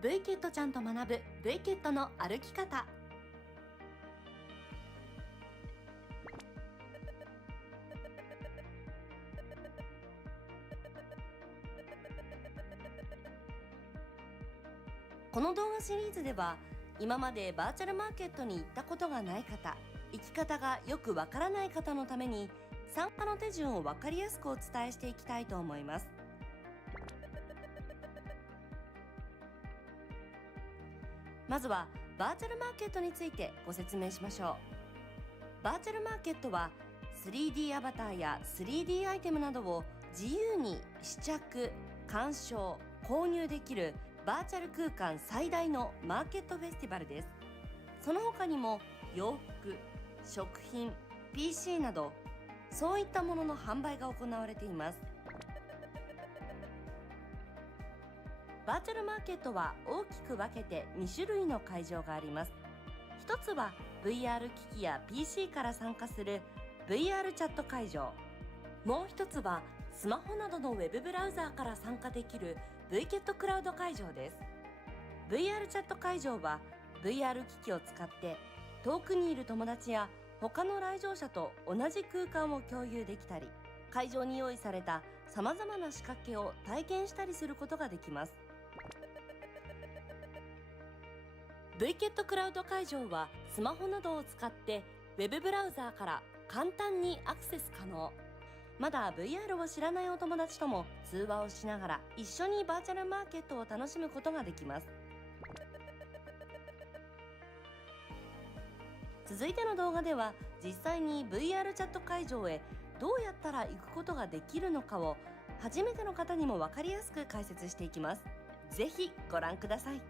VketChan ちゃんと学ぶ Vket の歩き方。この動画シリーズでは、今までバーチャルマーケットに行ったことがない方、行き方がよくわからない方のために参加の手順をわかりやすくお伝えしていきたいと思います。まずはバーチャルマーケットについてご説明しましょう。バーチャルマーケットは 3D アバターや 3D アイテムなどを自由に試着、鑑賞、購入できるバーチャル空間最大のマーケットフェスティバルです。その他にも洋服、食品、PC などそういったものの販売が行われています。バーチャルマーケットは大きく分けて2種類の会場があります。一つは VR 機器や PC から参加する VR チャット会場。もう一つはスマホなどのウェブブラウザーから参加できる Vket クラウド会場です。VR チャット会場は VR 機器を使って遠くにいる友達や他の来場者と同じ空間を共有できたり、会場に用意された様々な仕掛けを体験したりすることができます。Vket クラウド会場はスマホなどを使ってウェブブラウザーから簡単にアクセス可能。まだ VR を知らないお友達とも通話をしながら一緒にバーチャルマーケットを楽しむことができます。続いての動画では実際に VR チャット会場へどうやったら行くことができるのかを初めての方にも分かりやすく解説していきます。ぜひご覧ください。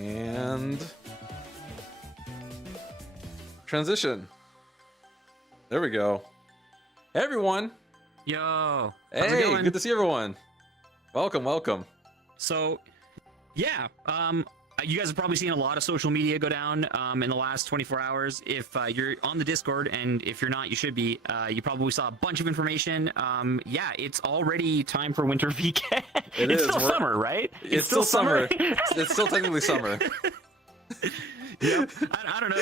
And transition. There we go. Hey, everyone. Yo. Hey, good to see everyone. Welcome, welcome. So, yeah, you guys have probably seen a lot of social media go down in the last 24 hours. If you're on the Discord, and if you're not, you should be. You probably saw a bunch of information. Yeah, it's already time for winter Vket. It's still summer, right? It's still summer. It's still technically summer. Yep. I don't know.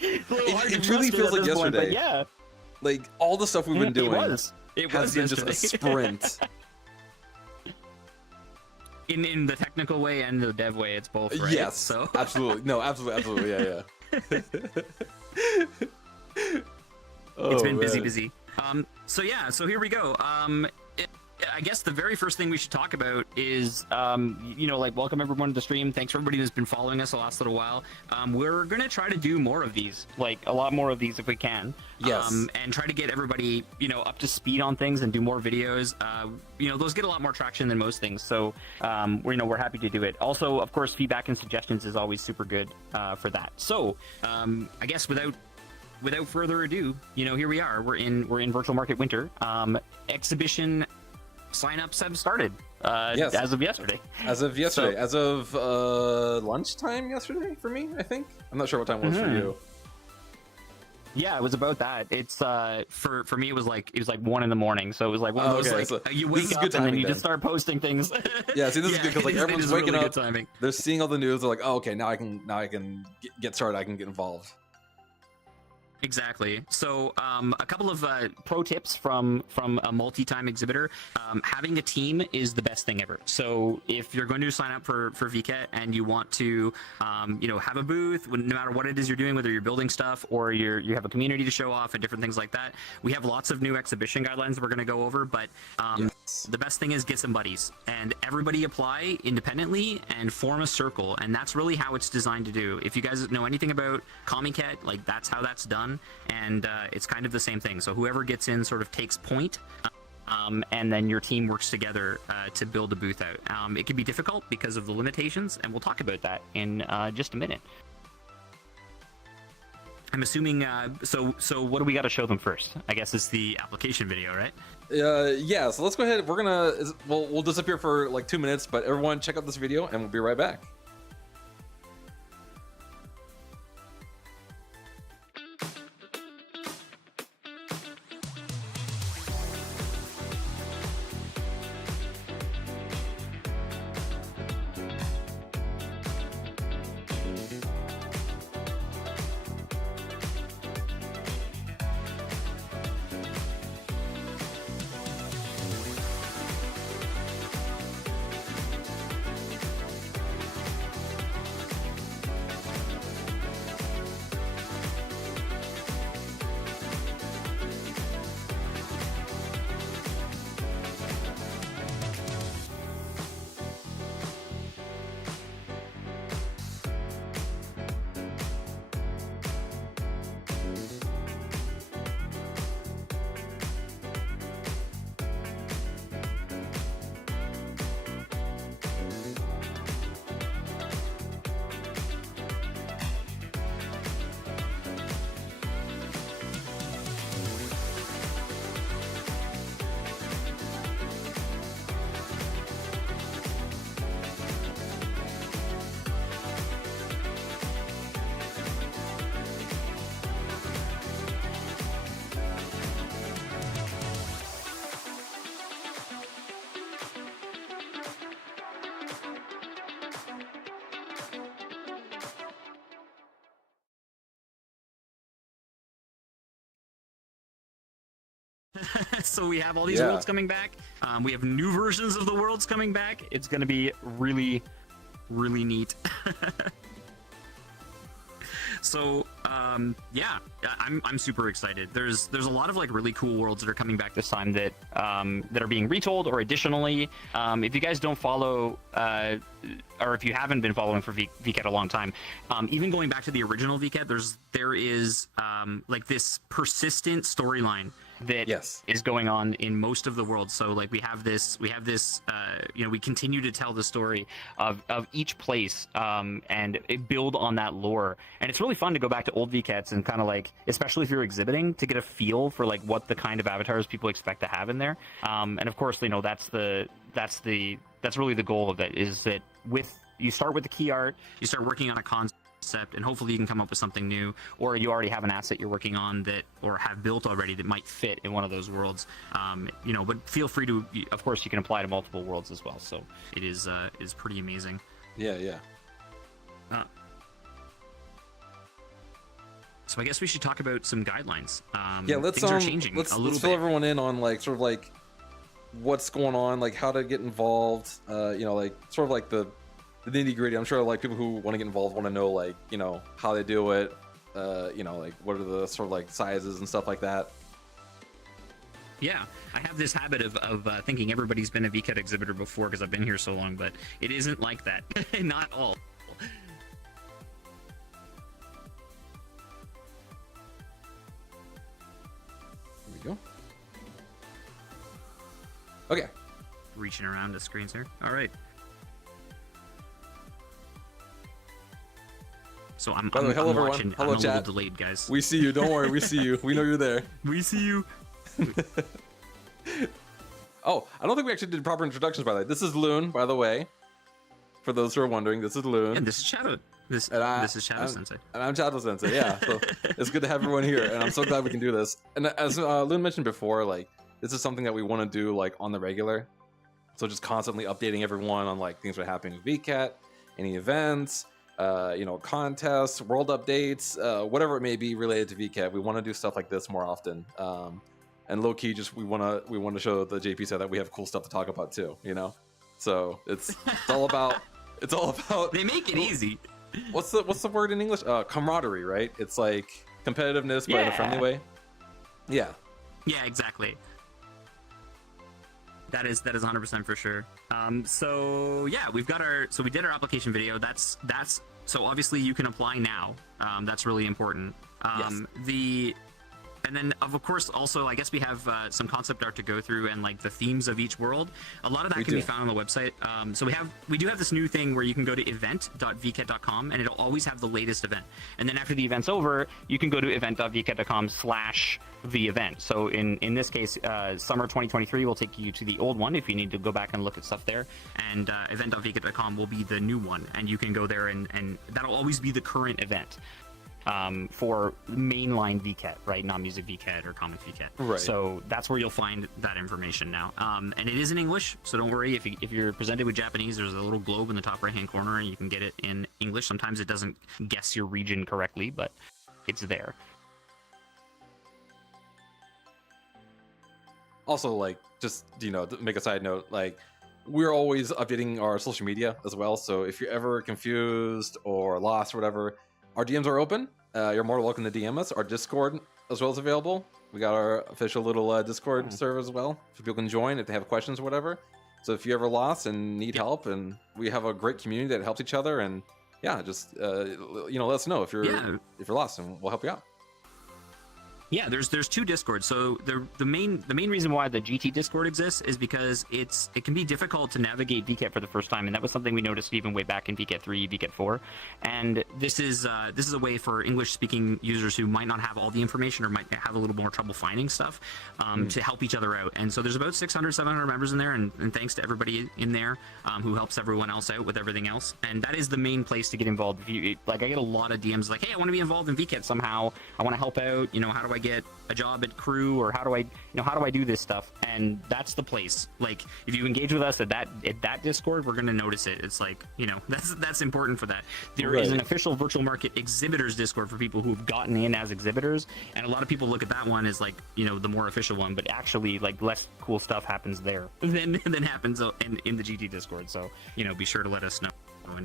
It really feels like yesterday. Point, yeah. Like, all the stuff we've been doing has been just a sprint. In the technical way and the dev way, it's both, right? Yes, so absolutely. No, absolutely, yeah. It's been busy. So here we go. I guess the very first thing we should talk about is, welcome everyone to the stream. Thanks for everybody who's been following us the last little while. We're gonna try to do more of these, like a lot more of these if we can. Yes. And try to get everybody, up to speed on things and do more videos. Those get a lot more traction than most things. So, we're happy to do it. Also, of course, feedback and suggestions is always super good for that. So, I guess without further ado, here we are. We're in Virtual Market Winter. Exhibition signups have started yes. as of yesterday. As of lunchtime yesterday for me, I think. I'm not sure what time it was for you. Yeah, it was about that. It's for me it was like 1 a.m. So it was like one of those you wake up and then you just start posting things. Yeah, see, this is good because like everyone's waking really up, timing. They're seeing all the news. They're like, oh, okay, now I can get started. I can get involved. Exactly. So a couple of pro tips from a multi-time exhibitor. Having a team is the best thing ever. So if you're going to sign up for Vket and you want to have a booth, no matter what it is you're doing, whether you're building stuff or you have a community to show off and different things like that, we have lots of new exhibition guidelines that we're going to go over. But yes. The best thing is get some buddies and everybody apply independently and form a circle. And that's really how it's designed to do. If you guys know anything about Vket, like that's how that's done. And it's kind of the same thing. So whoever gets in sort of takes point, and then your team works together to build a booth out. It can be difficult because of the limitations, and we'll talk about that in just a minute. I'm assuming. So what do we got to show them first? I guess it's the application video, right? Yeah. So let's go ahead. We'll disappear for like 2 minutes, but everyone check out this video, and we'll be right back. So we have all these worlds coming back. We have new versions of the worlds coming back. It's going to be really, really neat. So I'm super excited. There's a lot of like really cool worlds that are coming back this time that are being retold. Or additionally, if you guys don't follow or if you haven't been following for Vket a long time, even going back to the original Vket, there is like this persistent storyline that Yes. is going on in most of the world. So like we have this we continue to tell the story of each place and build on that lore. And it's really fun to go back to old VKets and kind of like, especially if you're exhibiting, to get a feel for like what the kind of avatars people expect to have in there. And of course, that's really the goal of it, is that you start with the key art, you start working on a concept, and hopefully you can come up with something new, or you already have an asset you're working on that, or have built already, that might fit in one of those worlds. But feel free to, of course, you can apply to multiple worlds as well. So it is pretty amazing. Yeah. So I guess we should talk about some guidelines. Let's things are changing let's a little fill bit. everyone in on like sort of like what's going on, like how to get involved. Like sort of like the nitty gritty. I'm sure like people who want to get involved want to know like how they do it. Like what are the sort of like sizes and stuff like that. Yeah, I have this habit of thinking everybody's been a VKet exhibitor before because I've been here so long, but it isn't like that. Not at all. Here we go. Okay. Reaching around the screens here. All right. So I'm By the way, hello everyone. watching. Hello, I'm a little chat. delayed, guys. We see you. Don't worry. We see you. We know you're there. We see you. Oh, I don't think we actually did proper introductions, by the way. This is Loon, by the way. For those who are wondering, this is Loon. And this is Shadow. This is Shadow Sensei. And I'm Shadow Sensei, yeah. So it's good to have everyone here, and I'm so glad we can do this. And as Loon mentioned before, like, this is something that we want to do, like, on the regular. So just constantly updating everyone on, like, things that are happening with VKet, any events, contests, world updates, whatever it may be related to VKet. We want to do stuff like this more often. And low key, just we want to show the JP set that we have cool stuff to talk about too. So it's all about They make it easy. What's the word in English? Camaraderie, right? It's like competitiveness, but in a friendly way. Yeah. Yeah, exactly. That is 100% for sure. So yeah, we did our application video. That's so obviously you can apply now. That's really important. Yes. And then, of course, also, I guess we have some concept art to go through and like the themes of each world. A lot of that can be found on the website. So we do have this new thing where you can go to event.vket.com and it'll always have the latest event. And then after the event's over, you can go to event.vket.com/the event. So in this case, summer 2023 will take you to the old one if you need to go back and look at stuff there. And event.vket.com will be the new one, and you can go there and that'll always be the current event. For mainline VKet, right? Not music VKet or comic VKet. Right. So that's where you'll find that information now. And it is in English, so don't worry. If you're presented with Japanese, there's a little globe in the top right-hand corner, and you can get it in English. Sometimes it doesn't guess your region correctly, but it's there. Also, like, just to make a side note, like, we're always updating our social media as well. So if you're ever confused or lost or whatever, our DMs are open. You're more welcome to DM us. Our Discord as well is available. We got our official little Discord server as well, so people can join if they have questions or whatever. So if you're ever lost and need help, and we have a great community that helps each other, and just let us know if you're lost, and we'll help you out. Yeah, there's two Discords. So the main reason why the GT Discord exists is because it can be difficult to navigate VKet for the first time, and that was something we noticed even way back in VKet 3, VKet 4. And this is a way for English-speaking users who might not have all the information or might have a little more trouble finding stuff to help each other out. And so there's about 600, 700 members in there, and thanks to everybody in there who helps everyone else out with everything else. And that is the main place to get involved. I get a lot of DMs like, hey, I want to be involved in VKet somehow. I want to help out. How do I get a job at crew, or how do I do this stuff? And that's the place. Like, if you engage with us at that Discord, we're going to notice it. It's like, that's important for that. There is an official virtual market exhibitors Discord for people who've gotten in as exhibitors, and a lot of people look at that one as like, the more official one, but actually like less cool stuff happens there than happens in the GT Discord. So, be sure to let us know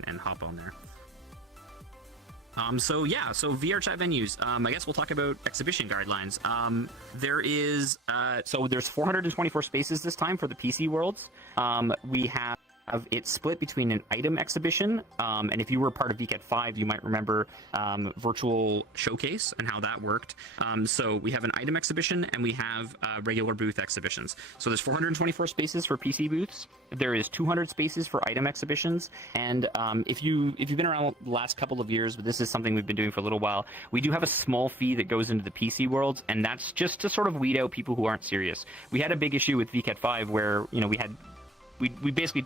and hop on there. So VRChat venues. I guess we'll talk about exhibition guidelines. There's 424 spaces this time for the PC worlds. We have it split between an item exhibition, and if you were part of VKet 5, you might remember virtual showcase and how that worked. So we have an item exhibition and we have regular booth exhibitions. So there's 424 spaces for PC booths. There is 200 spaces for item exhibitions. And if you've been around the last couple of years, but this is something we've been doing for a little while, we do have a small fee that goes into the PC world, and that's just to sort of weed out people who aren't serious. We had a big issue with VKet 5 where, you know, we basically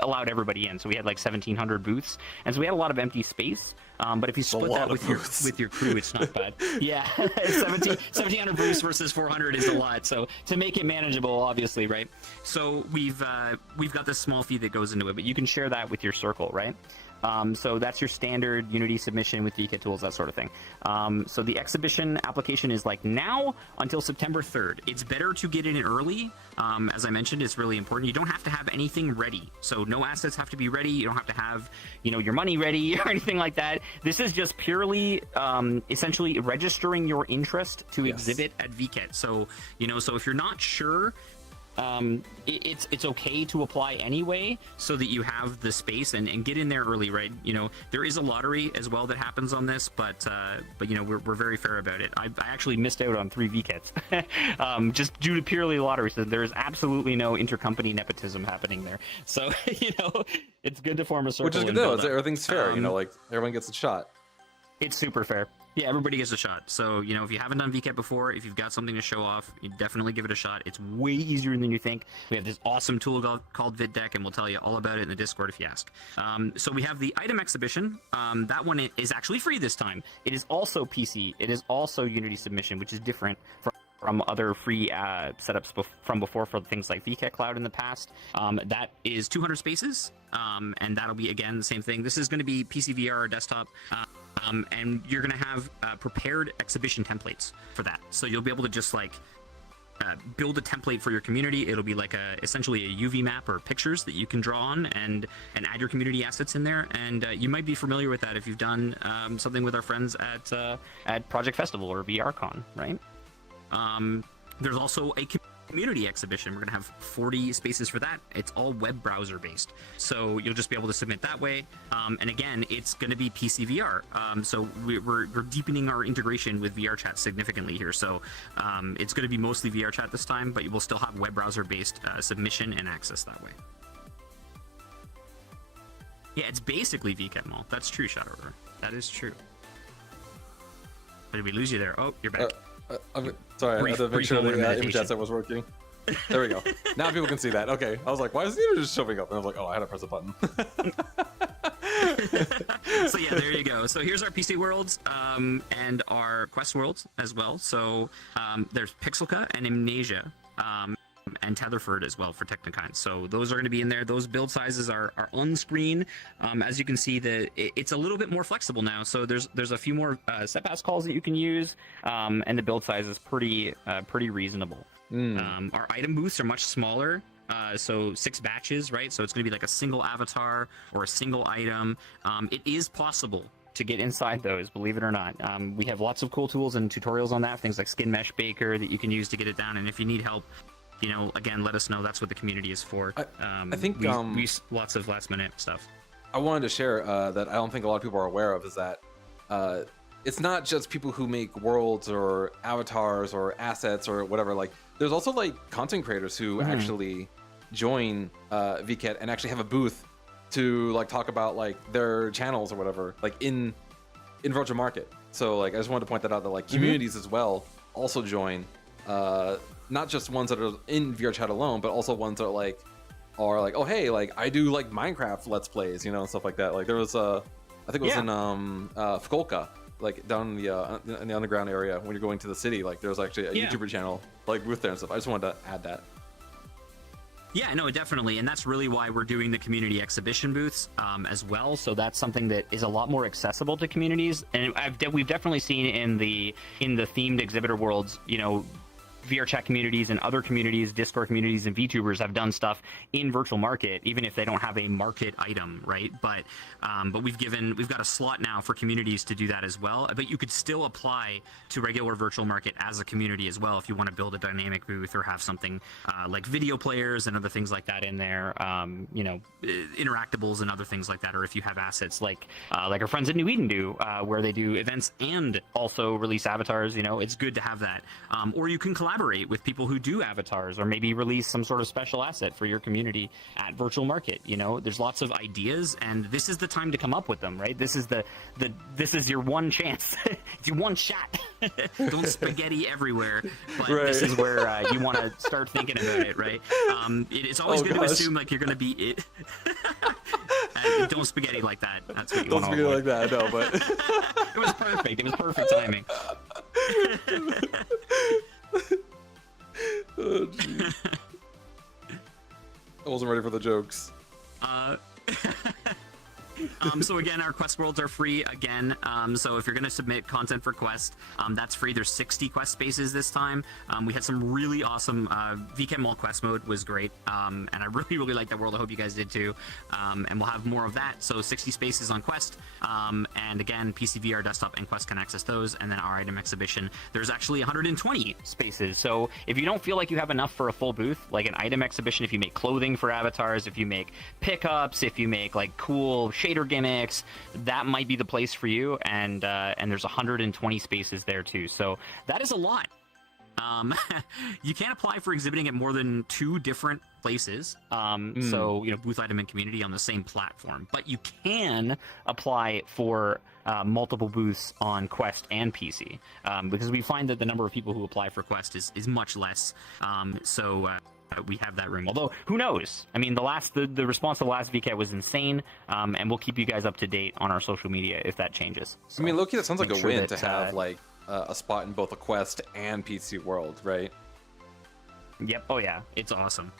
allowed everybody in, so we had like 1,700 booths, and so we had a lot of empty space. But if you split that with your crew, it's not bad. Yeah, 1,700 booths versus 400 is a lot. So to make it manageable, obviously, right? So we've got this small fee that goes into it, but you can share that with your circle, right? So that's your standard Unity submission with Vket tools, that sort of thing. So the exhibition application is like now until September 3rd. It's better to get in early. As I mentioned, it's really important. You don't have to have anything ready. So no assets have to be ready. You don't have to have, you know, your money ready or anything like that. This is just purely, essentially registering your interest to exhibit at Vket. So, you know, so if you're not sure, it's okay to apply anyway, so that you have the space and get in there early, right? You know, there is a lottery as well that happens on this, but you know, we're very fair about it. I actually missed out on 3 VKets, just due to purely lottery. So there is absolutely no intercompany nepotism happening there. So you know, it's good to form a circle. Which is good though. Everything's fair. You know, like everyone gets a shot. It's super fair. Yeah, everybody gets a shot. So, you know, if you haven't done VKet before, if you've got something to show off, you definitely give it a shot. It's way easier than you think. We have this awesome tool called VidDeck, and we'll tell you all about it in the Discord if you ask. So we have the item exhibition. That one is actually free this time. It is also PC. It is also Unity submission, which is different from other free setups from before for things like VKet Cloud in the past. That is 200 spaces, and that'll be, again, the same thing. This is going to be PC, VR, or desktop. And you're going to have prepared exhibition templates for that. So you'll be able to just like build a template for your community. It'll be like essentially a UV map or pictures that you can draw on and add your community assets in there. And you might be familiar with that if you've done something with our friends at Project Festival or VRCon, right? There's also a community exhibition. We're going to have 40 spaces for that. It's all web browser based. So you'll just be able to submit that way. And again, it's going to be PC VR. So we're deepening our integration with VRChat significantly here. So it's going to be mostly VRChat this time, but you will still have web browser based submission and access that way. Yeah, it's basically VKet Mall. That's true, Shadowrunner. That is true. But did we lose you there? Oh, you're back. Sorry, I had to make sure the image asset was working. There we go. Now people can see that. Okay. I was like, why is the image just showing up? And I was like, oh, I had to press a button. So yeah, there you go. So here's our PC worlds and our Quest worlds as well. So there's Pixelka and Amnesia. And Tetherford as well for Technikine. So those are going to be in there. Those build sizes are on screen. As you can see, it's a little bit more flexible now. So there's a few more set pass calls that you can use, and the build size is pretty reasonable. Our item booths are much smaller. So 6 batches, right? So it's going to be like a single avatar or a single item. It is possible to get inside those, believe it or not. We have lots of cool tools and tutorials on that, things like Skin Mesh Baker that you can use to get it down. And if you need help, you know, again, let us know. That's what the community is for. I think we lots of last minute stuff. I wanted to share that I don't think a lot of people are aware of is that it's not just people who make worlds or avatars or assets or whatever. Like, there's also like content creators who actually join Vket and actually have a booth to like talk about like their channels or whatever, like in virtual market. So like I just wanted to point that out, that like communities as well also join. Not just ones that are in VRChat alone, but also ones that are like, oh hey, like I do like Minecraft Let's Plays, you know, and stuff like that. Like there was I think it was in Fukuoka, like down in the underground area when you're going to the city. Like there was actually a YouTuber channel like booth there and stuff. I just wanted to add that. Yeah, no, definitely, and that's really why we're doing the community exhibition booths as well. So that's something that is a lot more accessible to communities, and we've definitely seen in the themed exhibitor worlds, you know, VRChat communities and other communities, Discord communities, and VTubers have done stuff in Virtual Market, even if they don't have a market item, right? But we've got a slot now for communities to do that as well. But you could still apply to regular Virtual Market as a community as well if you want to build a dynamic booth or have something like video players and other things like that in there, interactables and other things like that, or if you have assets like our friends at New Eden do, where they do events and also release avatars. It's good to have that. Or you can collaborate with people who do avatars, or maybe release some sort of special asset for your community at Virtual Market. There's lots of ideas, and this is the time to come up with them, right? This is this is your one chance. It's your one shot. Don't spaghetti everywhere, but this is where you want to start thinking about it, right? It's always good to assume like you're going to be it. Don't spaghetti like that. That's what you Don't want to spaghetti avoid. like that, no, but It was perfect. It was perfect timing. Oh, geez. I wasn't ready for the jokes. So again, our quest worlds are free again. So if you're going to submit content for quest, that's free. There's 60 quest spaces this time. We had some really awesome Vket Mall quest mode was great, and I really liked that world. I hope you guys did too. And we'll have more of that. So 60 spaces on quest, and again, PC, VR, desktop, and quest can access those. And then our item exhibition, there's actually 120 spaces. So if you don't feel like you have enough for a full booth, like an item exhibition, if you make clothing for avatars, if you make pickups, if you make like cool shader gimmicks, that might be the place for you. And there's 120 spaces there too, so that is a lot. You can't apply for exhibiting at more than 2 different places, so booth, item, and community on the same platform, but you can apply for multiple booths on Quest and PC, because we find that the number of people who apply for Quest is much less, so we have that room. Although, who knows? I mean, the response to the last VKet was insane, and we'll keep you guys up to date on our social media if that changes. So I mean, low-key, that sounds like a sure win that, to have like a spot in both a Quest and PC world, right? Yep. Oh yeah, it's awesome.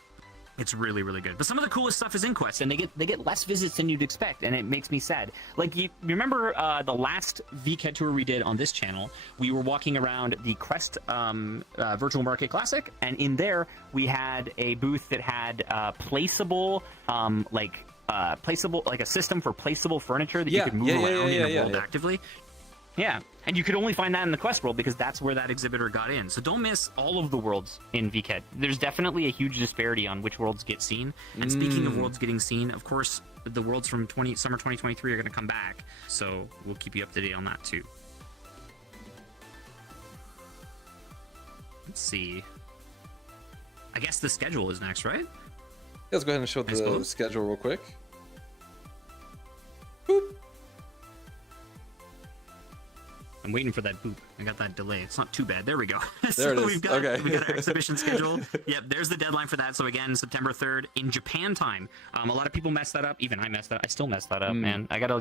It's really good. But some of the coolest stuff is in Quest, and they get less visits than you'd expect, and it makes me sad. Like, you remember the last VKet tour we did on this channel? We were walking around the Quest Virtual Market Classic, and in there we had a booth that had placeable, like a system for placeable furniture that you could move around in the world actively. Yeah, and you could only find that in the Quest world because that's where that exhibitor got in. So don't miss all of the worlds in VKet. There's definitely a huge disparity on which worlds get seen. And speaking of worlds getting seen, of course, the worlds from summer 2023 are going to come back. So we'll keep you up to date on that too. Let's see. I guess the schedule is next, right? Let's go ahead and show the schedule real quick. Boop. I'm waiting for that boop. I got that delay. It's not too bad. There we go. There it is. We've got our exhibition schedule. Yep, there's the deadline for that. So again, September 3rd in Japan time. A lot of people mess that up. Even I messed that. I still mess that up, man. I gotta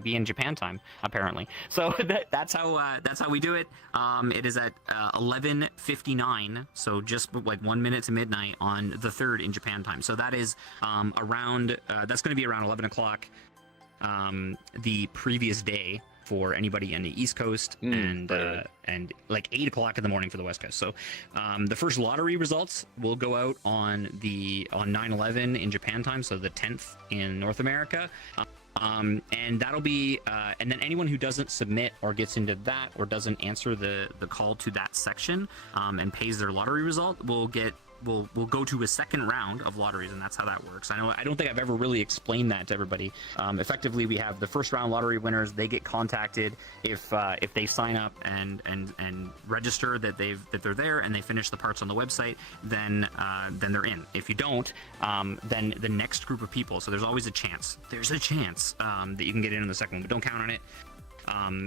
be in Japan time apparently. So that's how we do it. It is at 11:59. So just like 1 minute to midnight on the 3rd in Japan time. So that is around. That's going to be around 11 o'clock the previous day for anybody on the East Coast, and like 8 o'clock in the morning for the West Coast. So the first lottery results will go out on 9/11 in Japan time, so the 10th in North America. And that'll be and then anyone who doesn't submit or gets into that or doesn't answer the call to that section and pays their lottery result will go to a second round of lotteries, and that's how that works. I don't think I've ever really explained that to everybody. Effectively, we have the first round lottery winners. They get contacted if they sign up and register that they're there and they finish the parts on the website. Then they're in. If you don't, then the next group of people. So there's always a chance. There's a chance that you can get in the second one, but don't count on it.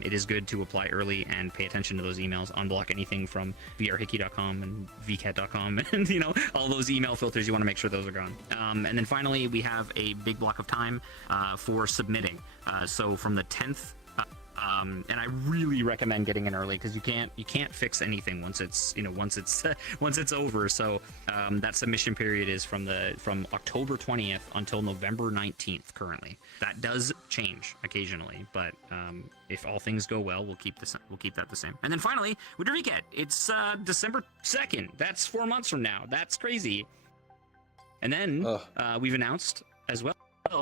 It is good to apply early and pay attention to those emails. Unblock anything from vrhickey.com and vket.com and all those email filters. You want to make sure those are gone. And then finally, we have a big block of time for submitting. So from the 10th And I really recommend getting in early because you can't fix anything once it's once it's over. So that submission period is from October 20th until November 19th currently. That does change occasionally, but if all things go well, we'll keep that the same. And then finally, Winter Vket, it's December 2nd. That's 4 months from now. That's crazy. And then we've announced as well,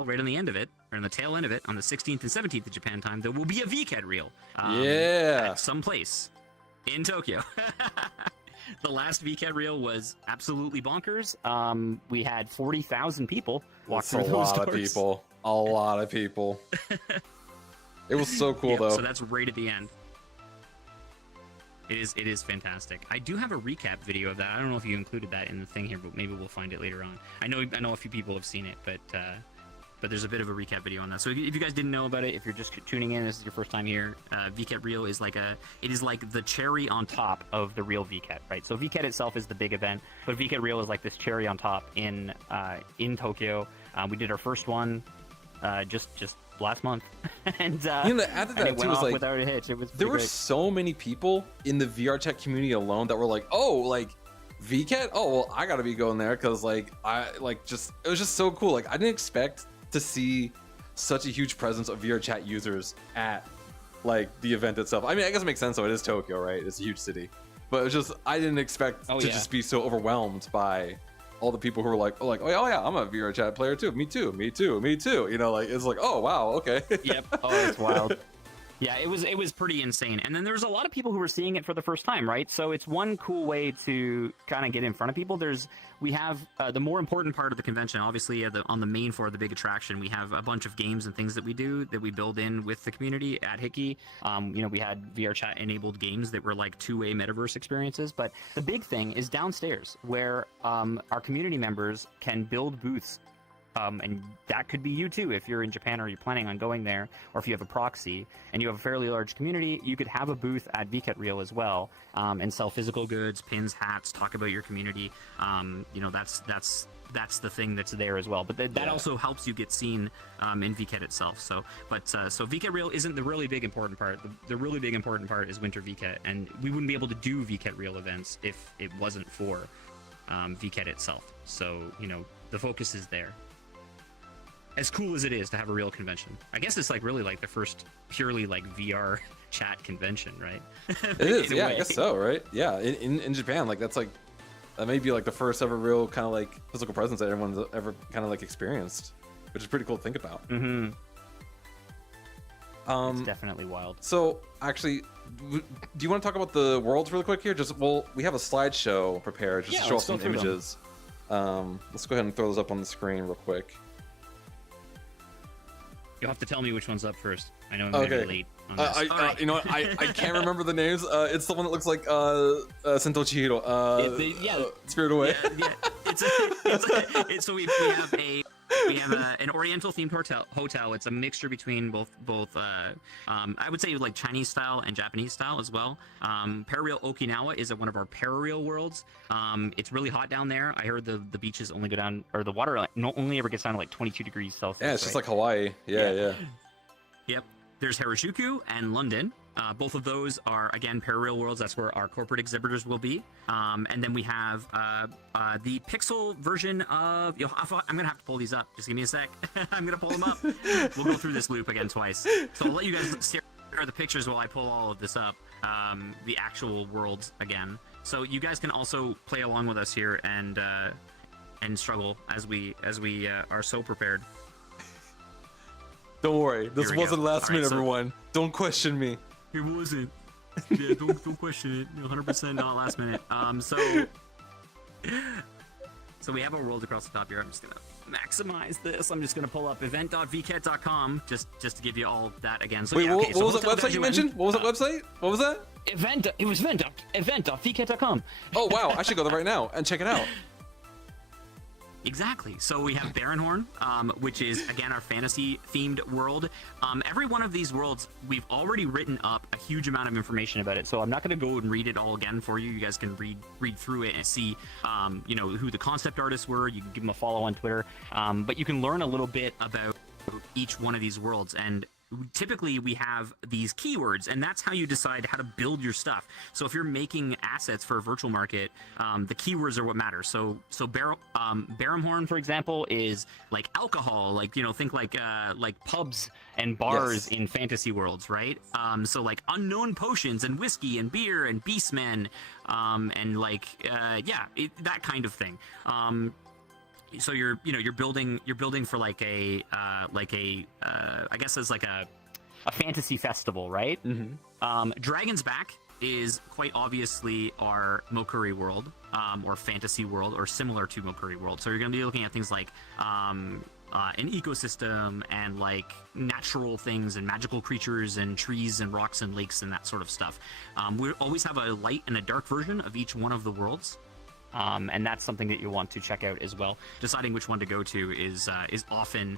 right on the end of it, or on the tail end of it, on the 16th and 17th of Japan time, there will be a Vket reel. At some place in Tokyo. The last Vket reel was absolutely bonkers. We had 40,000 people walk through those doors. A lot of people. It was so cool, though. So that's right at the end. It is fantastic. I do have a recap video of that. I don't know if you included that in the thing here, but maybe we'll find it later on. I know a few people have seen it, but there's a bit of a recap video on that. So if you guys didn't know about it, if you're just tuning in, this is your first time here, Vket Reel is like the cherry on top of the real Vket, right? So Vket itself is the big event, but Vket Reel is like this cherry on top in Tokyo. We did our first one just last month, and after that, it went off without a hitch. There were so many people in the VRChat community alone that were like, "Oh, like Vket? Oh, well, I gotta be going there because it was just so cool. Like I didn't expect to see such a huge presence of VRChat users at like the event itself. I mean, I guess it makes sense though. It is Tokyo, right? It's a huge city, but it was just I didn't expect to just be so overwhelmed by all the people who were like, oh yeah, I'm a VRChat player too. Me too. You know, like it's like, oh wow, okay. Yep. Oh, it's wild. Yeah, it was pretty insane. And then there's a lot of people who were seeing it for the first time, right? So it's one cool way to kind of get in front of people. We have the more important part of the convention, obviously on the main floor, the big attraction, we have a bunch of games and things that we do that we build in with the community at Hickey. We had VRChat enabled games that were like two-way metaverse experiences. But the big thing is downstairs where our community members can build booths. And that could be you too if you're in Japan or you're planning on going there, or if you have a proxy and you have a fairly large community, you could have a booth at Vket Reel as well, and sell physical goods, pins, hats, talk about your community. That's the thing that's there as well. But that also helps you get seen in Vket itself. So Vket Reel isn't the really big important part. The really big important part is Winter Vket, and we wouldn't be able to do Vket Reel events if it wasn't for Vket itself. So the focus is there. As cool as it is to have a real convention, I guess it's like really like the first purely like VR chat convention, right? It is, yeah, I guess so, right? Yeah, in Japan, like that may be like the first ever real kind of like physical presence that everyone's ever kind of like experienced, which is pretty cool to think about. Mm-hmm. It's definitely wild. So actually, do you want to talk about the worlds really quick here? We have a slideshow prepared just to show off some images. Let's go ahead and throw those up on the screen real quick. You'll have to tell me which one's up first. I know I'm very late on this. You know what? I can't remember the names. It's the one that looks like Sento Chihiro. Spirit Away. So we have an Oriental themed hotel. It's a mixture between both I would say like Chinese style and Japanese style as well. Parareal Okinawa is one of our Parareal worlds. It's really hot down there. I heard the beaches only go down, or the water only ever gets down to like 22 degrees Celsius. Yeah, it's just like Hawaii. Yeah. Yep. There's Harajuku and London. Both of those are, again, Parareal worlds. That's where our corporate exhibitors will be. And then we have the pixel version of... I'm going to have to pull these up. Just give me a sec. I'm going to pull them up. We'll go through this loop again twice. So I'll let you guys stare at the pictures while I pull all of this up. The actual worlds again. So you guys can also play along with us here and struggle as we are so prepared. Don't worry. This wasn't last minute, everyone. Don't question me. It wasn't. Yeah, don't question it. 100% not last minute. So we have our world across the top here. I'm just gonna maximize this. I'm just gonna pull up event.vket.com just to give you all that again. So wait, what was that website you mentioned? What was that website? What was that? Event.vket.com. Oh wow, I should go there right now and check it out. Exactly. So we have Baronhorn, which is, again, our fantasy-themed world. Every one of these worlds, we've already written up a huge amount of information about it, so I'm not going to go and read it all again for you. You guys can read through it and see, who the concept artists were. You can give them a follow on Twitter. But you can learn a little bit about each one of these worlds. And typically we have these keywords, and that's how you decide how to build your stuff. So if you're making assets for a virtual market, the keywords are what matter. So Barhamhorn, for example, is like alcohol, like think like pubs and bars in fantasy worlds, right? So like unknown potions and whiskey and beer and beastmen, and like that kind of thing. So you're building for like a I guess as like a fantasy festival, right? Dragon's Back is quite obviously our Mokuri world, or fantasy world, or similar to Mokuri world. So you're going to be looking at things like an ecosystem and like natural things and magical creatures and trees and rocks and lakes and that sort of stuff. We always have a light and a dark version of each one of the worlds. And that's something that you want to check out as well. Deciding which one to go to is often,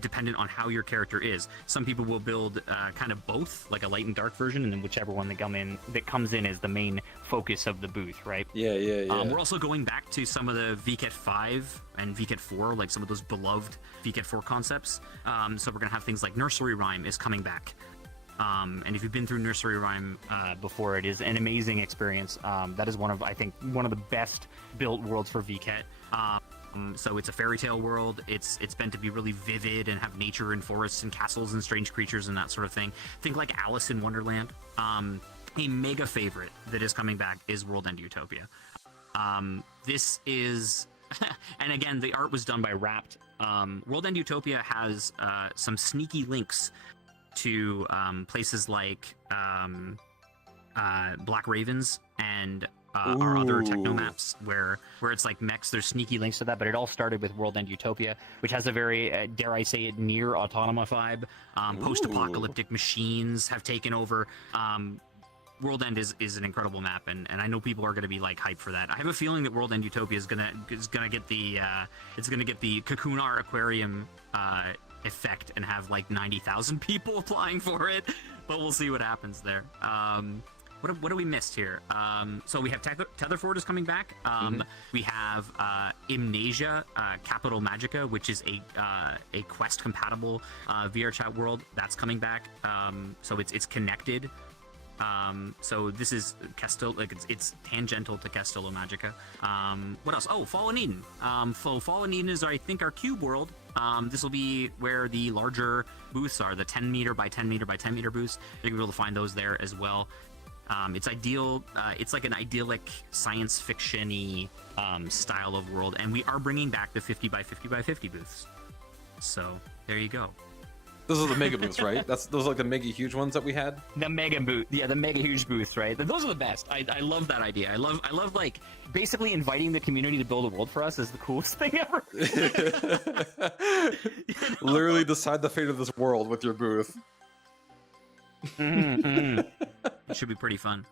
dependent on how your character is. Some people will build kind of both, like a light and dark version, and then whichever one that comes in is the main focus of the booth, right? Yeah. We're also going back to some of the VKet 5 and VKet 4, like some of those beloved VKet 4 concepts. So we're gonna have things like Nursery Rhyme is coming back. And if you've been through Nursery Rhyme before, it is an amazing experience. That is one of the best built worlds for VKet. So it's a fairy tale world. It's meant to be really vivid and have nature and forests and castles and strange creatures and that sort of thing. Think like Alice in Wonderland. A mega favorite that is coming back is World End Utopia. This is, and again, the art was done by Wrapped. World End Utopia has some sneaky links to places like Black Ravens and our other techno maps where it's like mechs. There's sneaky links to that, but it all started with World End Utopia, which has a very dare I say it, near Autonoma vibe. Post-apocalyptic machines have taken over. World End is an incredible map, and I know people are going to be like hyped for that. I have a feeling that World End Utopia is gonna get the Cocoon Art Aquarium effect and have like 90,000 people applying for it, but we'll see what happens there. What do we missed here? So we have Tetherford is coming back. We have Imnasia, Capital Magica, which is a Quest compatible VRChat world that's coming back. So it's connected. So this is Castillo, like it's tangential to Castillo Magica. What else? Oh, Fallen Eden. Fallen Eden is I think our cube world. This will be where the larger booths are, the 10 meter by 10 meter by 10 meter booths. You're gonna be able to find those there as well. It's ideal. It's like an idyllic science fiction-y style of world, and we are bringing back the 50 by 50 by 50 booths. So there you go. Those are the mega booths, right? Those are like the mega huge ones that we had. The mega booth, yeah, the mega huge booths, right? Those are the best. I love that idea. I love like basically inviting the community to build a world for us is the coolest thing ever. Literally decide the fate of this world with your booth. It should be pretty fun.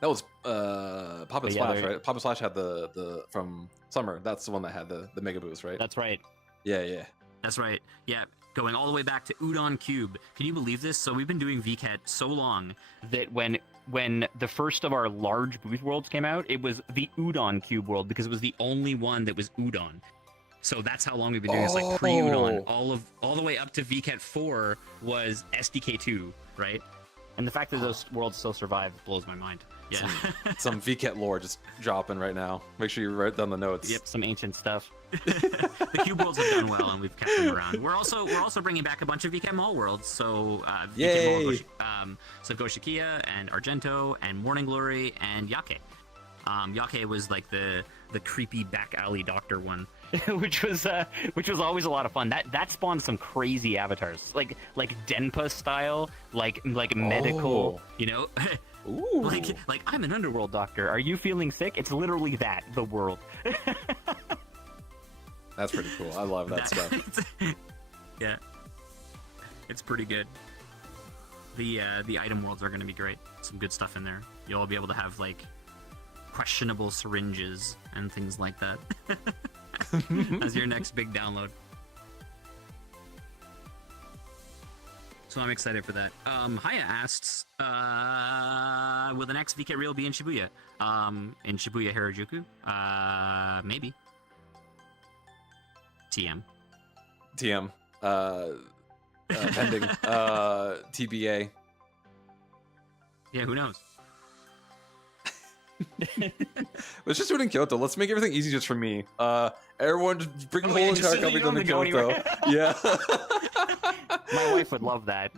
That was Pop and Splash, right? Pop and Splash had the from Summer. That's the one that had the mega booths, right? That's right. Yeah. That's right. Yeah. Going all the way back to Udon Cube. Can you believe this? So we've been doing VKet so long that when the first of our large booth worlds came out, it was the Udon Cube world because it was the only one that was Udon. So that's how long we've been doing this, like pre-Udon. All the way up to VKet 4 was SDK2, right? And the fact that those worlds still survive blows my mind. Yeah. Some VKet lore just dropping right now. Make sure you write down the notes. Yep, some ancient stuff. The cube worlds have done well, and we've kept them around. We're also bringing back a bunch of VKet Mall worlds. So Yay! So Goshikia and Argento and Morning Glory and Yake. Yake was like the creepy back alley doctor one, which was always a lot of fun. That spawned some crazy avatars, like Denpa style, like medical, you know. Ooh. Like I'm an underworld doctor. Are you feeling sick? It's literally that, the world. That's pretty cool. I love that stuff. Yeah, it's pretty good. The item worlds are going to be great. Some good stuff in there. You'll all be able to have like questionable syringes and things like that as your next big download. So I'm excited for that. Haya asks, will the next VKet Reel be in Shibuya? In Shibuya Harajuku? Maybe. TM. pending. TBA. Yeah, who knows? Let's just do it in Kyoto. Let's make everything easy just for me. Everyone just bring the yeah, whole just entire so you company don't down to have to go Kyoto. Yeah. My wife would love that.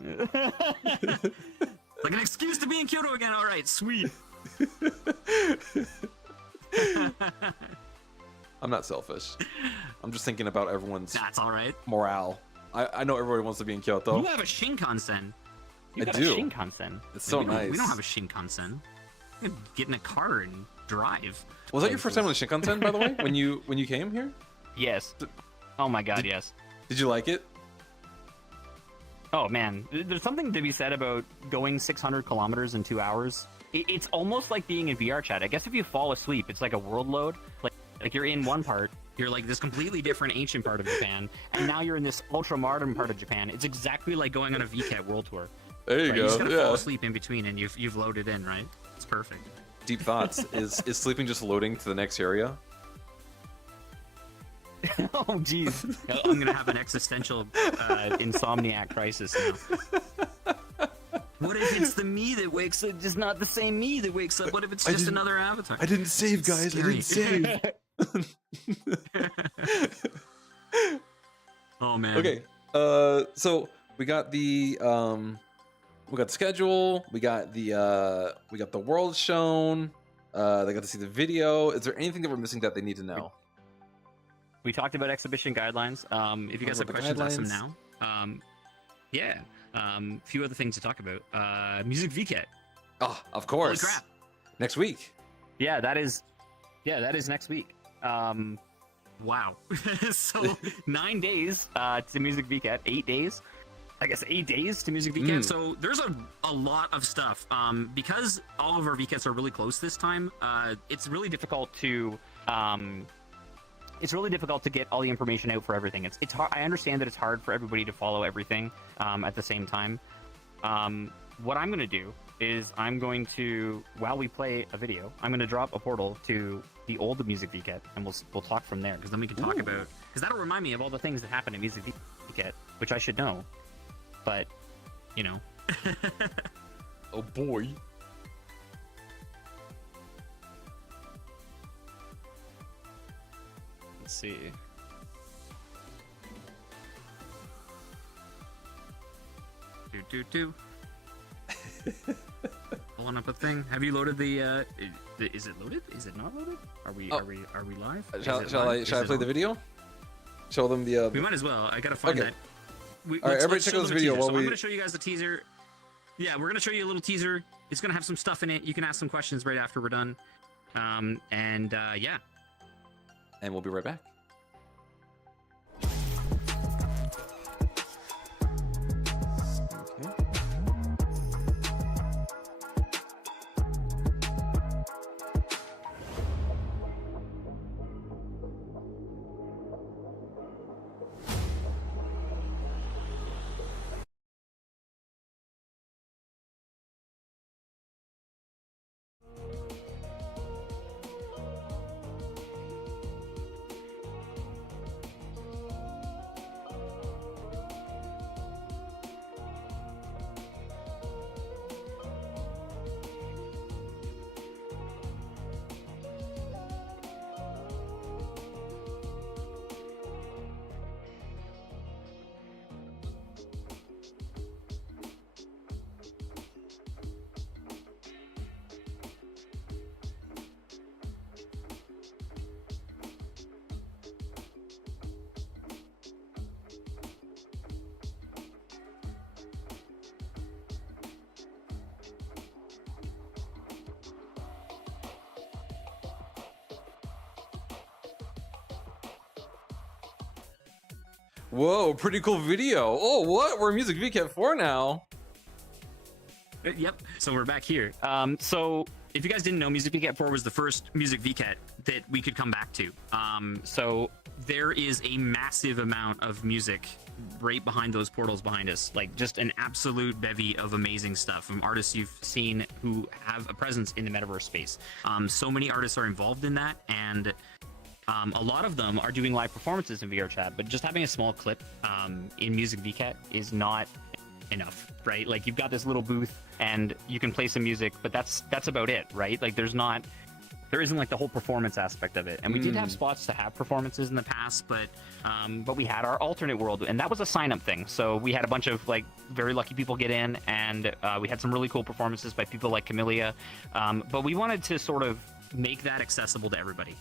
Like an excuse to be in Kyoto again. All right, sweet. I'm not selfish. I'm just thinking about everyone's That's all right. morale. I know everybody wants to be in Kyoto. You have a Shinkansen. You I got do. a Shinkansen. It's so nice. We don't have a Shinkansen. We could get in a car and drive. Was that your first time on the Shinkansen, by the way? When you came here? Yes. Oh my god, yes. Did you like it? Oh man, there's something to be said about going 600 kilometers in 2 hours. It's almost like being in VRChat. I guess if you fall asleep, it's like a world load. Like you're in one part, You're like this completely different ancient part of Japan, and now you're in this ultra modern part of Japan. it's exactly like going on a Vket world tour. There you Right? You just go. gotta fall Yeah. asleep in between, and you've loaded in, right? It's perfect. Deep thoughts. Is sleeping just loading to the next area? Oh jeez. I'm gonna have an existential. Insomniac crisis now. What if it's the me that wakes up, just not the same me that wakes up? What if it's I just didn't- another avatar? I didn't save, guys. I didn't Scary. save. Oh man. Okay. So we got the schedule. We got the world shown. They got to see the video. Is there anything that we're missing that they need to know? We talked about exhibition guidelines. If you guys have What about the questions, ask them guidelines? now. Yeah. A few other things to talk about. Music VKet. Oh, of Holy course. crap. Next week. Yeah, that is next week. Wow. So 9 days to Music VKet, 8 days. I guess 8 days to Music VKet. So there's a lot of stuff. Because all of our VKets are really close this time, It's really difficult to get all the information out for everything. It's hard. I understand that it's hard for everybody to follow everything at the same time. What I'm going to do is I'm going to, while we play a video, I'm going to drop a portal to the old Music VKet, and we'll talk from there. because then we can talk about, because that'll remind me of all the things that happen in Music VKet, Which I should know, but you know. Oh boy. let's see. Do. Pulling up a thing. Have you loaded the? Is it loaded? Is it not loaded? Are we live? Shall Is it I live? shall I Is play it the on? video? Show them the. We might as well. I gotta find Okay. that. All right, everybody check show out this them a video teaser. while So we- I'm gonna show you guys the teaser. Yeah, we're gonna show you a little teaser. It's gonna have some stuff in it. You can ask some questions right after we're done. Yeah. And we'll be right back. Okay. Whoa, pretty cool video. Oh, what? We're Music VKet 4 now. Yep. So we're back here. So If you guys didn't know, Music VKet 4 was the first Music VKet that we could come back to. So there is a massive amount of music right behind those portals behind us. Like just an absolute bevy of amazing stuff from artists you've seen who have a presence in the metaverse space. So many artists are involved in that, and A lot of them are doing live performances in VRChat, but just having a small clip in Music Vket is not enough, right? Like, you've got this little booth and you can play some music, but that's about it, right? Like, there isn't like the whole performance aspect of it. And we did have spots to have performances in the past, but we had our alternate world, and that was a sign up thing. So we had a bunch of like very lucky people get in, and we had some really cool performances by people like Camellia. But we wanted to sort of make that accessible to everybody.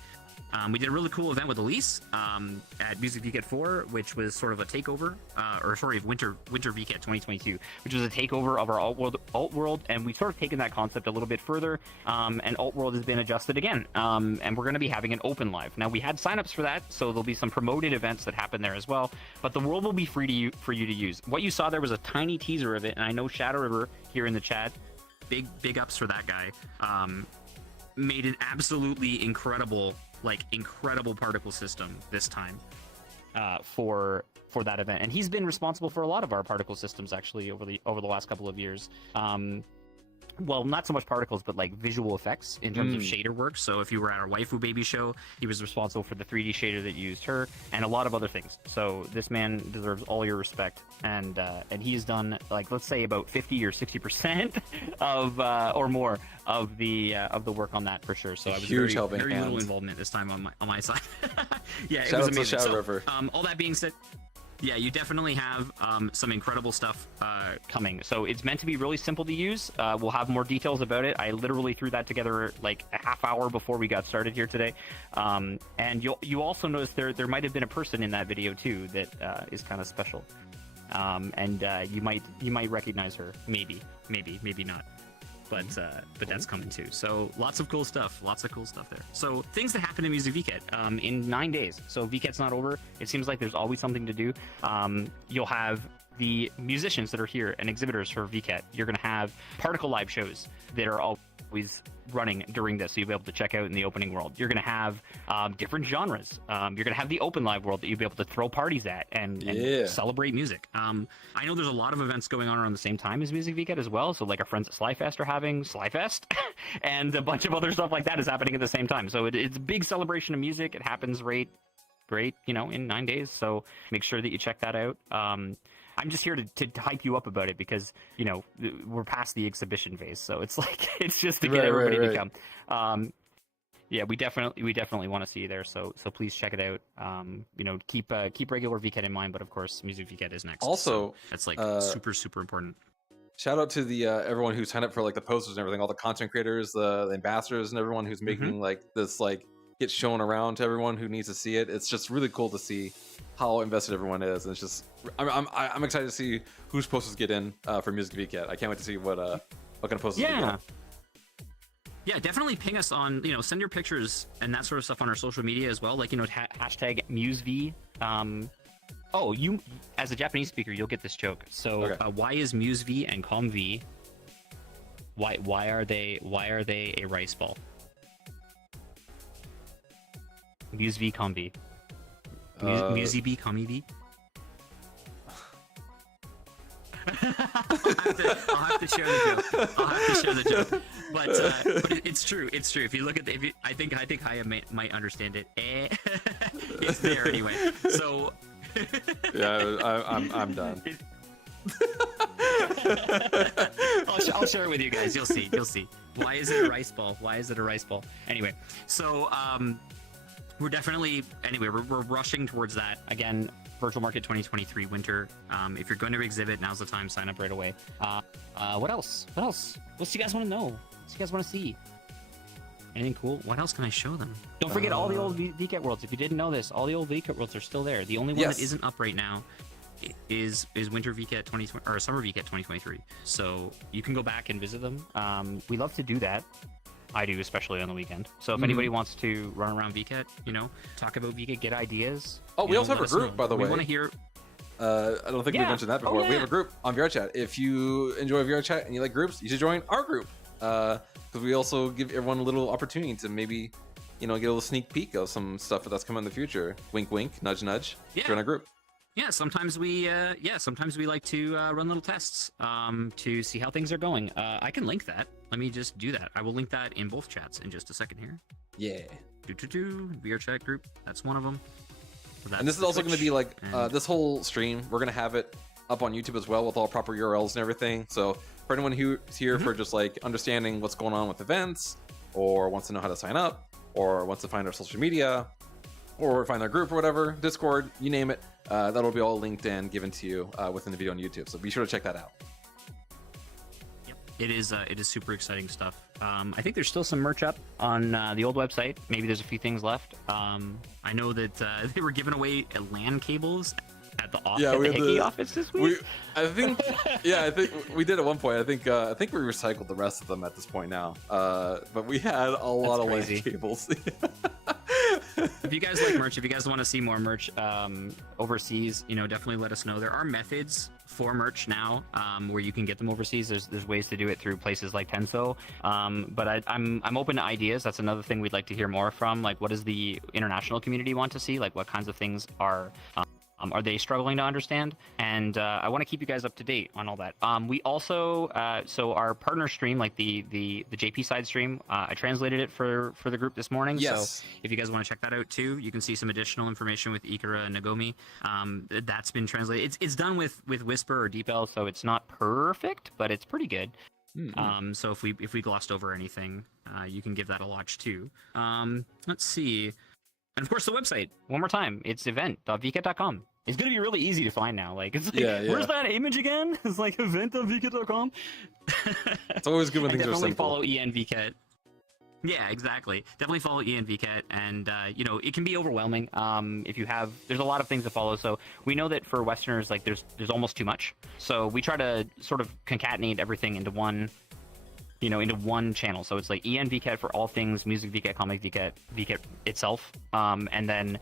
We did a really cool event with Elise at Music Vket 4, which was sort of a takeover, Winter Vket 2022, which was a takeover of our alt world, and we've sort of taken that concept a little bit further, and alt world has been adjusted again, and we're going to be having an open live. Now, we had signups for that, so there'll be some promoted events that happen there as well, but the world will be free for you to use. What you saw there was a tiny teaser of it, and I know Shadow River here in the chat, big ups for that guy, made an absolutely incredible particle system this time for that event, and he's been responsible for a lot of our particle systems actually over the last couple of years. Well, not so much particles, but like visual effects in terms of shader work. So if you were at our waifu baby show, he was responsible for the 3D shader that used her and a lot of other things. So this man deserves all your respect, and he's done, like, let's say about 50 or 60% of or more of the work on that for sure. So I was Huge very helping hand. little involvement this time on my side. Yeah, it Shout was out to amazing. Shadow So, River. all that being said, yeah, you definitely have some incredible stuff coming. So it's meant to be really simple to use. We'll have more details about it. I literally threw that together like a half hour before we got started here today. And you also notice there might have been a person in that video too that is kind of special. And you might recognize her. Maybe not. But that's coming too. So lots of cool stuff there. So things that happen in Music Vket in 9 days. So Vket's not over. It seems like there's always something to do. You'll have the musicians that are here and exhibitors for Vket. You're going to have particle live shows that are always running during this, so you'll be able to check out in the opening world. You're going to have different genres. You're going to have the open live world that you'll be able to throw parties at and celebrate music. I know there's a lot of events going on around the same time as Music Vket as well. So like our friends at Slyfest are having Slyfest, and a bunch of other stuff like that is happening at the same time. So it's a big celebration of music. It happens right, in 9 days. So make sure that you check that out. I'm just here to hype you up about it because, we're past the exhibition phase. So it's like, it's just to get everybody to come. Yeah, we definitely want to see you there. So please check it out. Keep regular Vket in mind, but of course, Music Vket is next. Also, so that's like super important. Shout out to the everyone who signed up for like the posters and everything, all the content creators, the ambassadors, and everyone who's making like this like get shown around to everyone who needs to see it. It's just really cool to see how invested everyone is, and it's just I'm excited to see whose posters get in for Music Vket. I can't wait to see what kind of posters. Yeah. Yeah, definitely ping us on, send your pictures and that sort of stuff on our social media as well. Like, hashtag MuseV. You, as a Japanese speaker, you'll get this joke. So, why is MuseV and ComV? Why are they a rice ball? MuseV, ComV. MuseV, ComV. I'll have to share the joke. But it's true. If you look at I think Haya might understand it. It's there anyway. So Yeah, I'm done. I'll share it with you guys. You'll see. Why is it a rice ball? Anyway, so we're rushing towards that again. Virtual Market 2023 winter. If you're going to exhibit, now's the time. Sign up right away. What else? What do you guys want to know? What do you guys want to see? Anything cool? What else can I show them? Don't forget all the old Vket worlds. If you didn't know this, all the old Vket worlds are still there. The only one that isn't up right now is Winter Vket 2020 or Summer Vket 2023. So you can go back and visit them. We love to do that. I do, especially on the weekend. So if anybody wants to run around Vket, talk about Vket, get ideas. Oh, we also have a group, by the way. We want to hear. I don't think we mentioned that before. We have a group on VRChat. If you enjoy VRChat and you like groups, you should join our group. Because we also give everyone a little opportunity to maybe, get a little sneak peek of some stuff that's coming in the future. Wink, wink, nudge, nudge. Yeah. Join our group. Yeah, sometimes we like to run little tests to see how things are going. I can link that. Let me just do that. I will link that in both chats in just a second here. Yeah. VRChat group. That's one of them. So and this is also going to be like and... this whole stream. We're going to have it up on YouTube as well with all proper URLs and everything. So for anyone who's here for just like understanding what's going on with events, or wants to know how to sign up, or wants to find our social media, or find our group or whatever, Discord, you name it, that'll be all linked and given to you within the video on YouTube. So be sure to check that out. It is super exciting stuff. I think there's still some merch up on the old website. Maybe there's a few things left. I know that they were giving away LAN cables at the Hickey office this week. I think we did at one point. I think we recycled the rest of them at this point now. But we had a lot of LAN cables. If you guys like merch, if you guys want to see more merch overseas, definitely let us know. There are methods for merch now where you can get them overseas. There's ways to do it through places like Tenso. But I'm open to ideas. That's another thing we'd like to hear more from. Like, what does the international community want to see? Like, what kinds of things are they struggling to understand? And I want to keep you guys up to date on all that. We also, so our partner stream, like the JP side stream, I translated it for the group this morning. Yes. So if you guys want to check that out too, you can see some additional information with Ikara and Nagomi. That's been translated. It's done with Whisper or DeepL, so it's not perfect, but it's pretty good. Mm-hmm. So if we glossed over anything, you can give that a watch too. Let's see. And of course, the website. One more time, it's event.vket.com. It's going to be really easy to find now. Like, it's like, where's that image again? It's like event.vket.com. It's always good when things are definitely simple. Follow Vket. Yeah, exactly. Definitely follow Vket, and it can be overwhelming. There's a lot of things to follow. So we know that for Westerners, like there's almost too much. So we try to sort of concatenate everything into one. Into one channel. So it's like Vket for all things music Vket, comic Vket, Vket itself, and then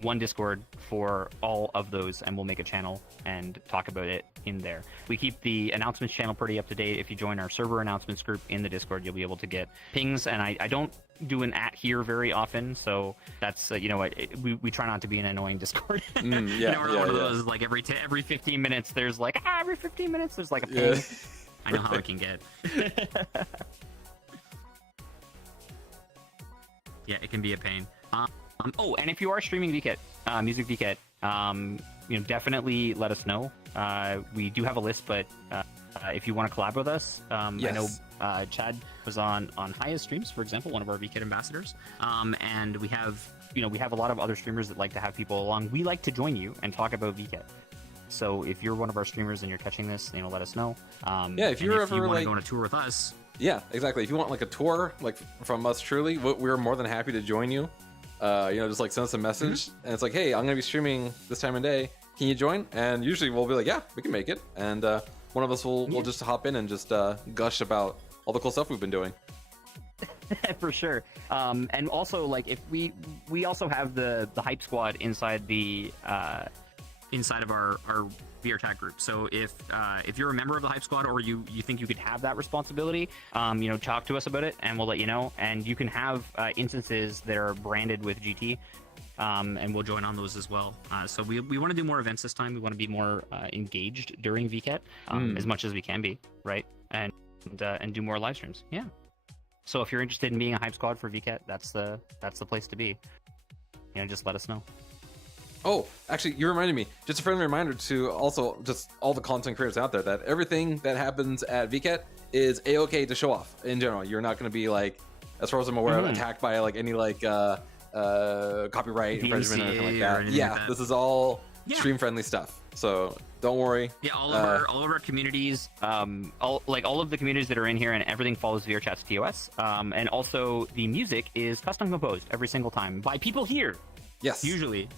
one Discord for all of those, and we'll make a channel and talk about it in there. We keep the announcements channel pretty up to date. If you join our server announcements group in the Discord, you'll be able to get pings, and I don't do an @ here very often, so that's we try not to be an annoying Discord. One of those like every 15 minutes there's like every 15 minutes there's like a ping. Yeah. I know how it can get. Yeah, it can be a pain. And if you are streaming Vket, music Vket, definitely let us know. We do have a list, but if you want to collab with us, yes. I know Chad was on Haya's streams, for example, one of our Vket ambassadors, and we have a lot of other streamers that like to have people along. We like to join you and talk about Vket. So if you're one of our streamers and you're catching this, let us know. If you want to go on a tour with us. Yeah, exactly. If you want like a tour, like from us, truly, we're more than happy to join you. Just like send us a message, and it's like, hey, I'm gonna be streaming this time of day. Can you join? And usually we'll be like, yeah, we can make it. And one of us will just hop in and just gush about all the cool stuff we've been doing. For sure. And also, like, if we also have the hype squad inside the inside of our VRChat group. So if you're a member of the Hype Squad, or you think you could have that responsibility, talk to us about it and we'll let you know. And you can have instances that are branded with GT, and we'll join on those as well. So we want to do more events this time. We want to be more engaged during VKet, as much as we can be, right? And do more live streams. Yeah. So if you're interested in being a Hype Squad for VKet, that's the place to be. Just let us know. Oh, actually, you reminded me. Just a friendly reminder to also just all the content creators out there that everything that happens at VKet is a-okay to show off in general. You're not going to be, like, as far as I'm aware, attacked by like any like copyright infringement or anything like that. Yeah, this is all stream friendly stuff. So don't worry. Yeah, all of our communities, all of the communities that are in here, and everything follows VRChat's TOS. And also the music is custom composed every single time by people here. Yes. Usually.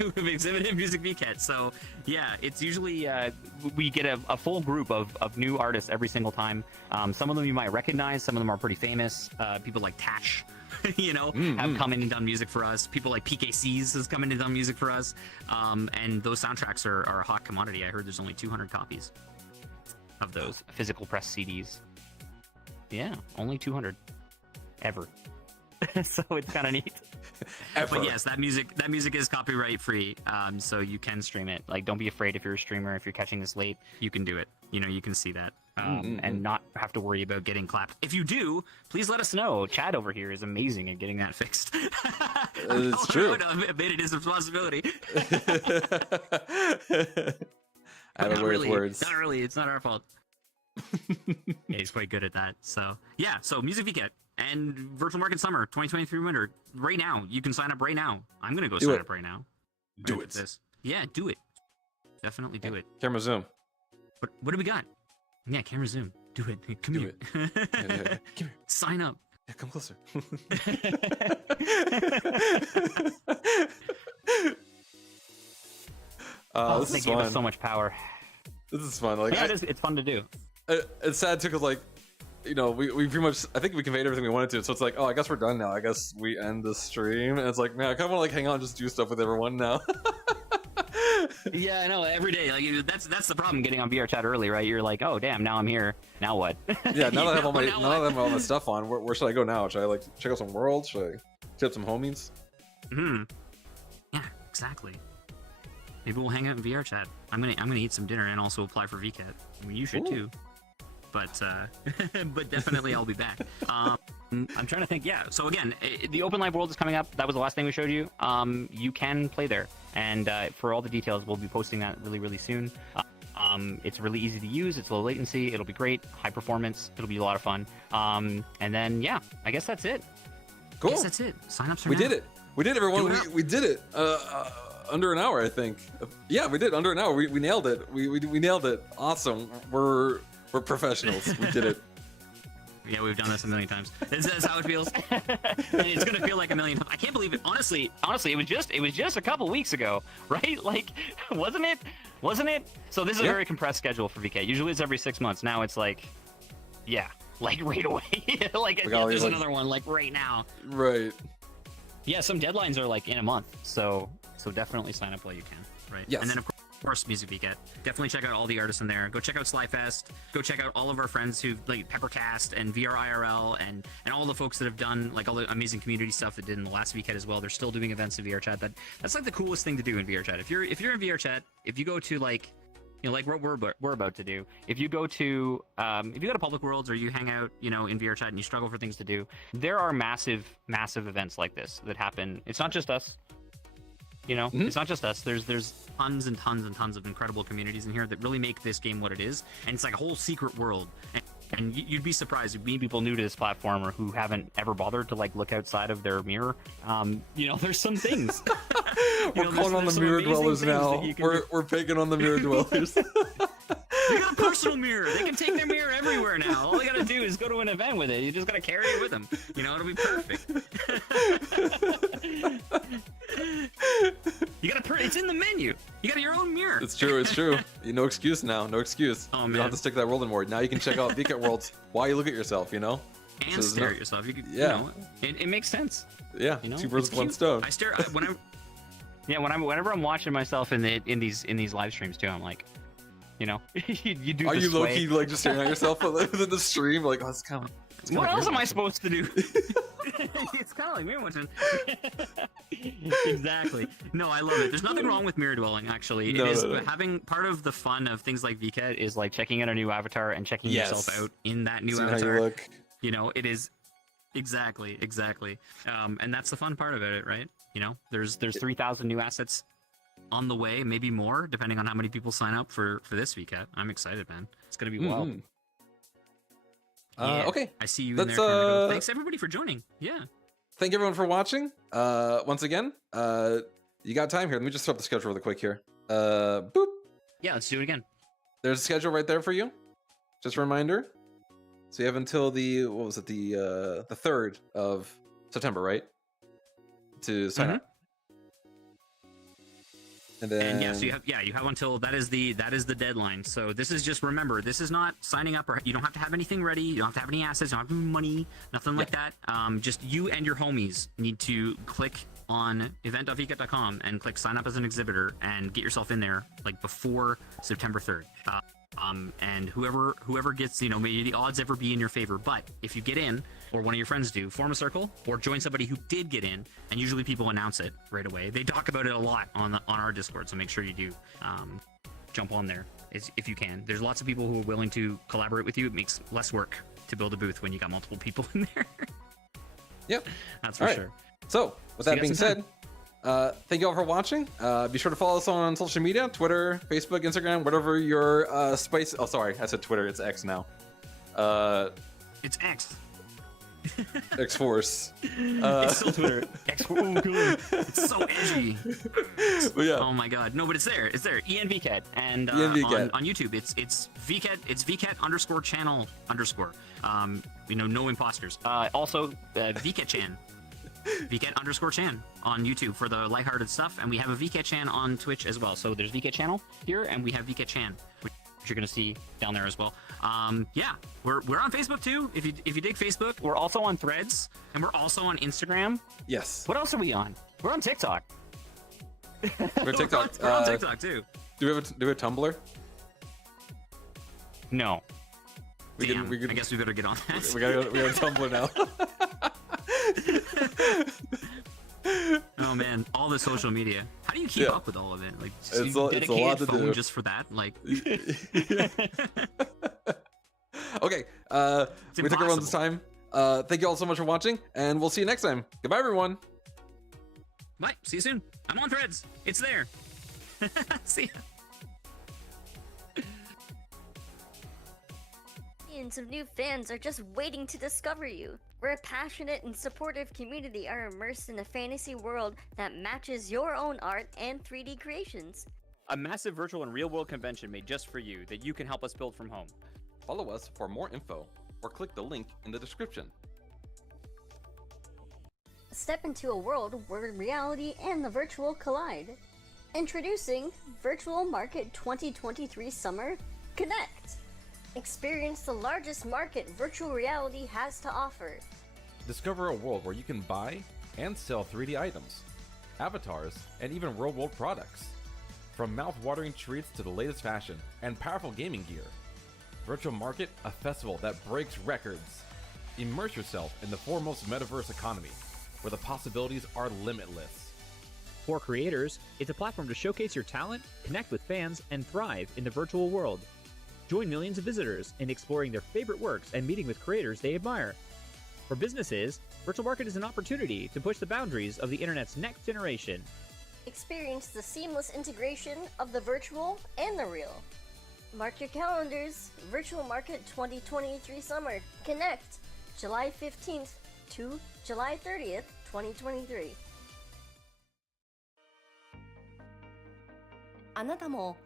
Who have exhibited music VKet. So yeah, it's usually we get a full group of new artists every single time. Some of them you might recognize, some of them are pretty famous. People like Tash, have come in and done music for us. People like PKC's has come in and done music for us. And those soundtracks are a hot commodity. I heard there's only 200 copies of those physical press CDs. Yeah, only 200 ever. So it's kind of neat. But yes, that music is copyright free, so you can stream it. Like, don't be afraid if you're a streamer. If you're catching this late, you can do it. You can see that. and not have to worry about getting clapped. If you do, please let us know. Chad over here is amazing at getting that fixed. It's true. I've made it his responsibility. I have a way with words. Not really. It's not our fault. Yeah, he's quite good at that. So yeah. So Music Vket and Virtual Market Summer 2023 winter right now. You can sign up right now. I'm gonna go sign up right now. Do it. This. Yeah, do it. Definitely do it. Camera zoom. What do we got? Yeah, camera zoom. Do it. Come here. Yeah. Come here. Sign up. Yeah, come closer. This They is gave fun. us so much power. This is fun. Like, Yeah, it's fun to do. it's sad too, because like, you know, we pretty much, I think we conveyed everything we wanted to. So it's like, oh, I guess we're done now. I guess we end the stream. And it's like, man, I kind of want to like hang out and just do stuff with everyone now. Yeah, I know. Every day, like that's the problem getting on VRChat early, right? You're like, oh damn, now I'm here. Now what? Yeah, now that I have all my Now now that I what? have all my stuff on, where should I go now? Should I like check out some worlds? Should I check out some homies? Yeah, exactly. Maybe we'll hang out in VRChat. I'm gonna eat some dinner and also apply for VKet. I mean, you should Ooh. too. But but definitely I'll be back. I'm trying to think. Yeah. So again, the Open Live World is coming up. That was the last thing we showed you. You can play there, and for all the details, we'll be posting that really soon. It's really easy to use. It's low latency. It'll be great. High performance. It'll be a lot of fun. And then yeah, I guess that's it. Cool. Yes, that's it. Sign up. We did it. We did, everyone. Do it. We did it. Under an hour, I think. Yeah, we did. Under an hour. We nailed it. We nailed it. Awesome. We're professionals. We did it. Yeah, we've done this a million times. That's how it feels. And it's gonna feel like a million times. I can't believe it. Honestly, Honestly, it was just a couple weeks ago, right? Like, wasn't it? So this is a very compressed schedule for VK. Usually it's every 6 months. Now it's like, yeah, like right away. Like there's like- another one like right now. Right. yeah, some deadlines are like in a month. So Definitely sign up while you can. Right. Yes. And then of course Music Vket. Definitely check out all the artists in there. Go check out Slyfest. Go check out all of our friends who like Peppercast and VRIRL and all the folks that have done like all the amazing community stuff that did in the last Vket as well. They're still doing events in VRChat. That's like the coolest thing to do in VRChat. If you're in VRChat, if you go to like, you know, like what we're about to do. If you go to Public Worlds or you hang out, you know, in VRChat and you struggle for things to do, there are massive events like this that happen. It's not just us. You know, it's not just us. There's tons and tons and tons of incredible communities in here that really make this game what it is, and it's like a whole secret world. And you'd be surprised if people new to this platform or who haven't ever bothered to like look outside of their mirror. You know, there's some things. We're calling on the mirror dwellers now. We're picking on the mirror dwellers. They got a personal mirror. They can take their mirror everywhere now. All they gotta do is go to an event with it. You just gotta carry it with them. You know, it'll be perfect. It's in the menu. You got your own mirror. It's true. It's true. No excuse now. No excuse. Oh, You man. don't have to stick to that world anymore. Now you can check out Vket Worlds while you look at yourself. You know. And So there's stare no- at yourself. You could, Yeah. you know, it makes sense. Yeah. You know, 2 birds it's with 1 cute. stone. I stare whenever. Yeah, whenever I'm watching myself in these live streams too, I'm like, you know, you do. Are the you low sway. key like just staring at yourself within the stream? Like, oh, it's kind of. What else am I supposed to do? It's kind of like mirror watching. Exactly. No, I love it. There's nothing wrong with mirror dwelling, actually. No, it is no, no. having part of the fun of things like VKet Is like checking out a new avatar and checking Yes. yourself out. out in that new Seeing how avatar. you look. You know, it is exactly. And that's the fun part about it, right? You know, there's 3,000 new assets. on the way, maybe more, depending on how many people sign up for this VKet. I'm excited, man. It's gonna be wild. Mhm. Yeah. Okay. I see you in Let's, there. Tornado. Thanks everybody for joining. Yeah. Thank everyone for watching. Once again, you got time here. Let me just throw up the schedule really quick here. Boop. Yeah, let's do it again. There's a schedule right there for you. Just a reminder. So you have until the what was it the 3rd of September, right? To sign up. And then And so you have until that is the deadline. So this is just remember, this is not signing up, or you don't have to have anything ready, you don't have to have any assets, you don't have to have money, nothing like that. Just you and your homies need to click on event.vket.com and click sign up as an exhibitor and get yourself in there like before September 3rd. And whoever gets, you know, may the odds ever be in your favor, but if you get in, or one of your friends do, form a circle or join somebody who did get in, and usually people announce it right away. They talk about it a lot on our Discord, so make sure you do jump on there. if you can. There's lots of people who are willing to collaborate with you. It makes less work to build a booth when you got multiple people in there. Yep. That's for All right. sure. So, with See you that guys being sometime. said, thank you all for watching. Be sure to follow us on social media, Twitter, Facebook, Instagram, whatever your spice. Oh, sorry, I said Twitter. It's X now. It's X. X Force. It's still Twitter. X. Oh, good. It's so edgy. But yeah. Oh my god. No, but it's there. It's there. Vket, and On YouTube, it's Vket. It's Vket _channel _. No imposters. also VketChan. Vket _chan on YouTube for the lighthearted stuff, and we have a VketChan on Twitch as well. So there's Vket channel here, and we have VketChan, which you're gonna see down there as well. Yeah, we're on Facebook too. If you dig Facebook, we're also on Threads, and we're also on Instagram. Yes. What else are we on? We're on TikTok. We're TikTok. We're on TikTok too. Do we have a Tumblr? No. Damn, I guess we better get on that. We gotta Tumblr now. Oh man, all the social media. How do you keep up with all of it? Like, It's you a dedicate lot to phone do. just for that? Like, Okay. We took everyone's time. Thank you all so much for watching, and we'll see you next time. Goodbye, everyone. bye. See you soon. I'm on Threads. It's there. See ya. Millions of new fans are just waiting to discover you. We're a passionate and supportive community are immersed in a fantasy world that matches your own art and 3D creations. A massive virtual and real-world convention made just for you that you can help us build from home. Follow us for more info, or click the link in the description. Step into a world where reality and the virtual collide. Introducing Virtual Market 2023 Summer Connect. Experience the largest market virtual reality has to offer. Discover a world where you can buy and sell 3D items, avatars, and even real-world products. From mouth-watering treats to the latest fashion and powerful gaming gear. Virtual Market, a festival that breaks records. Immerse yourself in the foremost metaverse economy, where the possibilities are limitless. For creators, it's a platform to showcase your talent, connect with fans, and thrive in the virtual world. Join millions of visitors in exploring their favorite works and meeting with creators they admire. For businesses, Virtual Market is an opportunity to push the boundaries of the internet's next generation. Experience the seamless integration of the virtual and the real. Mark your calendars. Virtual Market 2023 Summer Connect, July 15th to July 30th, 2023. あなたも